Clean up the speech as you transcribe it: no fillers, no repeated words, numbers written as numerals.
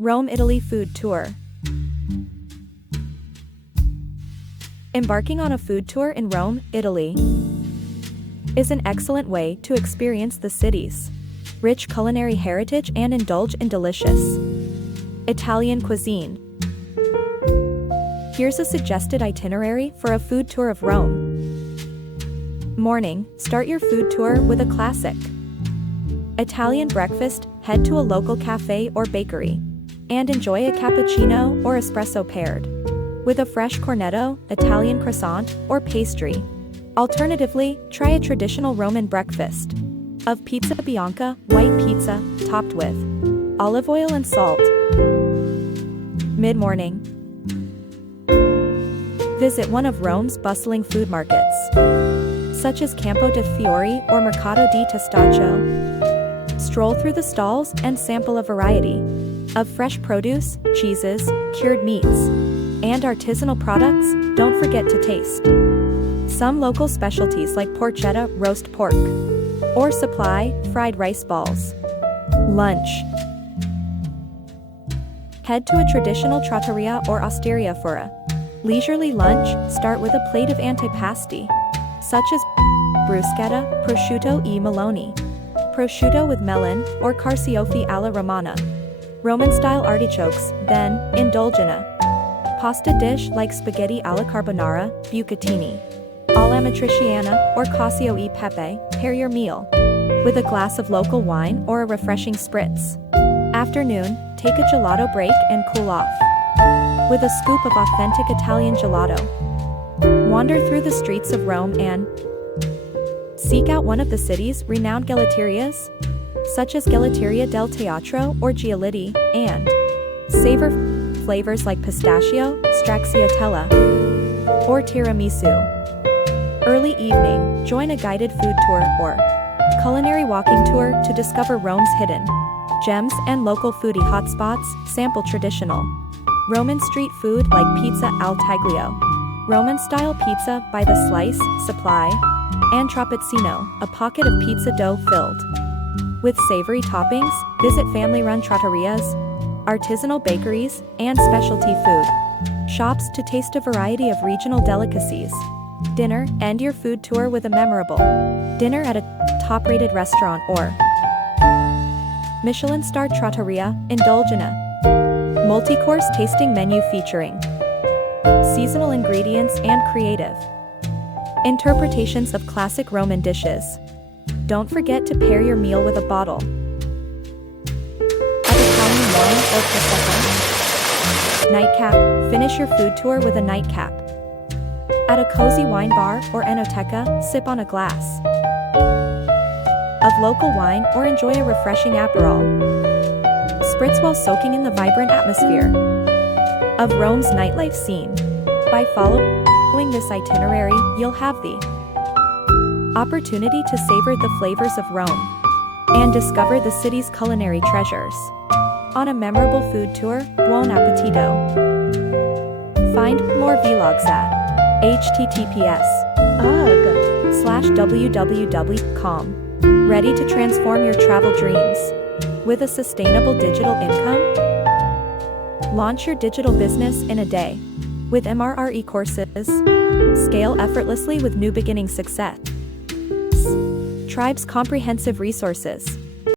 Rome, Italy food tour. Embarking on a food tour in Rome, Italy is an excellent way to experience the city's rich culinary heritage and indulge in delicious Italian cuisine. Here's a suggested itinerary for a food tour of Rome. Morning, start your food tour with a classic Italian breakfast, head to a local cafe or bakery, and enjoy a cappuccino or espresso paired with a fresh cornetto, Italian croissant, or pastry. Alternatively, try a traditional Roman breakfast of pizza bianca, white pizza, topped with olive oil and salt. Mid-morning, visit one of Rome's bustling food markets, such as Campo de' Fiori or Mercato di Testaccio. Stroll through the stalls and sample a variety of fresh produce, cheeses, cured meats, and artisanal products. Don't forget to taste some local specialties like porchetta, roast pork, or supplì, fried rice balls. Lunch. Head to a traditional trattoria or osteria for a leisurely lunch. Start with a plate of antipasti, such as bruschetta, prosciutto e meloni, prosciutto with melon, or carciofi alla romana, Roman-style artichokes. Then, indulge in a pasta dish like spaghetti alla carbonara, bucatini alla matriciana, or cacio e pepe. Pair your meal with a glass of local wine or a refreshing spritz. Afternoon, take a gelato break and cool off with a scoop of authentic Italian gelato. Wander through the streets of Rome and seek out one of the city's renowned gelaterias, such as Gelateria del Teatro or Giolitti, and savor flavors like pistachio, stracciatella, or tiramisu. Early evening, join a guided food tour or culinary walking tour to discover Rome's hidden gems and local foodie hotspots. Sample traditional Roman street food like pizza al taglio, Roman-style pizza by the slice, supplì, and trapezzino, a pocket of pizza dough filled with savory toppings. Visit family-run trattorias, artisanal bakeries, and specialty food shops to taste a variety of regional delicacies. Dinner. End your food tour with a memorable dinner at a top-rated restaurant or Michelin-starred trattoria. Indulge in a multi-course tasting menu featuring seasonal ingredients and creative interpretations of classic Roman dishes. Don't forget to pair your meal with a bottle of Italian wine or prosecco. Nightcap. Finish your food tour with a nightcap at a cozy wine bar or enoteca. Sip on a glass of local wine or enjoy a refreshing Aperol spritz while soaking in the vibrant atmosphere of Rome's nightlife scene. By following this itinerary, you'll have the opportunity to savor the flavors of Rome and discover the city's culinary treasures. On a memorable food tour, buon appetito! Find more vlogs at https://www.com. Ready to transform your travel dreams with a sustainable digital income? Launch your digital business in a day with MRR courses. Scale effortlessly with nuBeginning Success. Tribe's comprehensive resources.